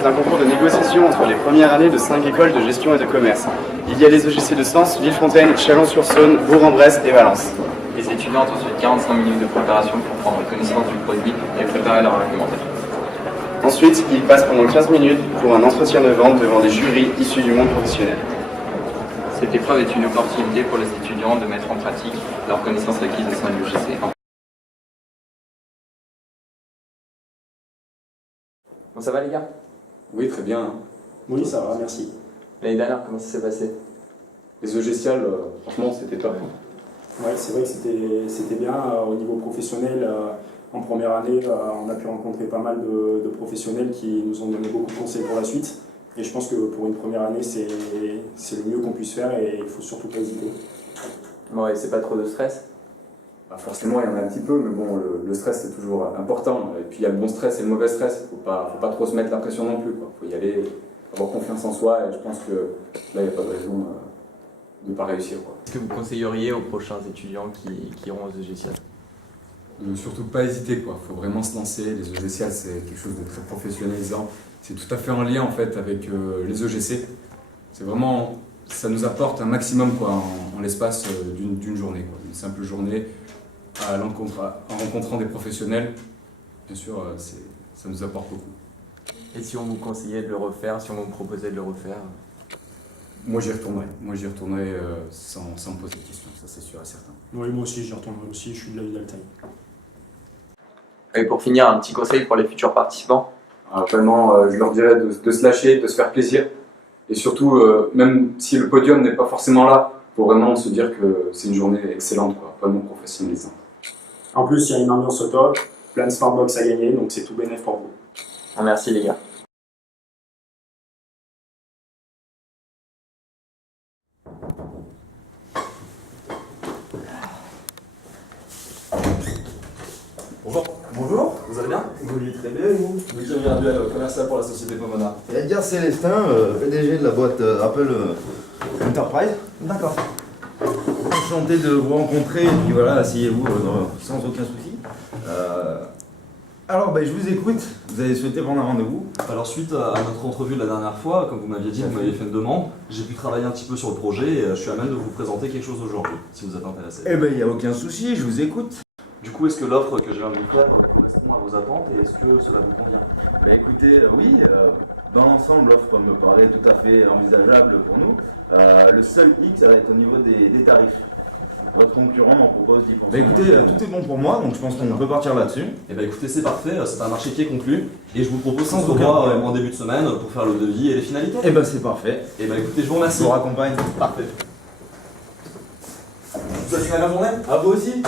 c'est un concours de négociation entre les premières années de 5 écoles de gestion et de commerce. Il y a les EGC de Sens, Villefontaine, Chalon-sur-Saône, Bourg-en-Bresse et Valence. Les étudiants ont ensuite 45 minutes de préparation pour prendre connaissance du produit et préparer leur argumentaire. Ensuite, ils passent pendant 15 minutes pour un entretien de vente devant des jurys issus du monde professionnel. Cette épreuve est une opportunité pour les étudiants de mettre en pratique leurs connaissances acquises au sein de l'EGC. Bon, ça va les gars? Oui, très bien. Oui, ça va, merci. L'année dernière, comment ça s'est passé? Les EGCiales, franchement, c'était top. Ouais, c'est vrai que c'était bien. Au niveau professionnel, en première année, on a pu rencontrer pas mal de professionnels qui nous ont donné beaucoup de conseils pour la suite. Et je pense que pour une première année, c'est le mieux qu'on puisse faire et il ne faut surtout pas hésiter. Bon, et c'est pas trop de stress? Bah, forcément, il y en a un petit peu, mais bon, le stress, c'est toujours important. Et puis, il y a le bon stress et le mauvais stress. Faut pas trop se mettre la pression non plus. Il faut y aller, avoir confiance en soi. Et je pense que là, il n'y a pas de raison de ne pas réussir. Est-ce que vous conseilleriez aux prochains étudiants qui iront aux EGCiales? De surtout pas hésiter, quoi. Faut vraiment se lancer. Les EGCiales, c'est quelque chose de très professionnalisant. C'est tout à fait en lien en fait avec les EGC. C'est vraiment, ça nous apporte un maximum quoi, en l'espace d'une journée, quoi. Une simple journée en rencontrant des professionnels. Bien sûr, ça nous apporte beaucoup. Et si on vous conseillait de le refaire, si on vous proposait de le refaire? Moi j'y retournerai. Sans me poser de questions, ça c'est sûr et certain. Oui, moi aussi, j'y retournerai aussi, je suis de l'avis d'Altaï. Et pour finir, un petit conseil pour les futurs participants? Alors, vraiment, je leur dirais de se lâcher, de se faire plaisir. Et surtout, même si le podium n'est pas forcément là, il faut vraiment se dire que c'est une journée excellente, quoi, vraiment professionnalisante. En plus, il y a une ambiance au top, plein de Smartbox à gagner, donc c'est tout bénéf pour vous. Merci les gars. Bonjour. Bonjour, vous allez bien? Oui, très bien, vous. Michel Virduel, commercial pour la société Pomona. Edgar Célestin, PDG de la boîte Apple Enterprise. D'accord. Enchanté de vous rencontrer, et puis voilà, asseyez-vous sans aucun souci. Alors, je vous écoute, vous avez souhaité prendre un rendez-vous. Alors suite à notre entrevue de la dernière fois, comme vous m'aviez dit, vous m'aviez fait une demande, j'ai pu travailler un petit peu sur le projet et je suis à même de vous présenter quelque chose aujourd'hui, si vous êtes intéressé. Eh il n'y a aucun souci, je vous écoute. Du coup, est-ce que l'offre que je viens de vous faire correspond à vos attentes et est-ce que cela vous convient? Écoutez, oui, dans l'ensemble, l'offre me paraît tout à fait envisageable pour nous. Le seul hic, ça va être au niveau des tarifs. Votre concurrent m'en propose 10%. Écoutez, tout est bon pour moi, donc je pense qu'on peut partir là-dessus. Eh écoutez, c'est parfait, c'est un marché qui est conclu et je vous propose sans aucun problème en début de semaine pour faire le devis et les finalités. C'est parfait. Écoutez, je vous remercie. Je vous raccompagne. Parfait. Je vous souhaite une agréable journée. À vous aussi.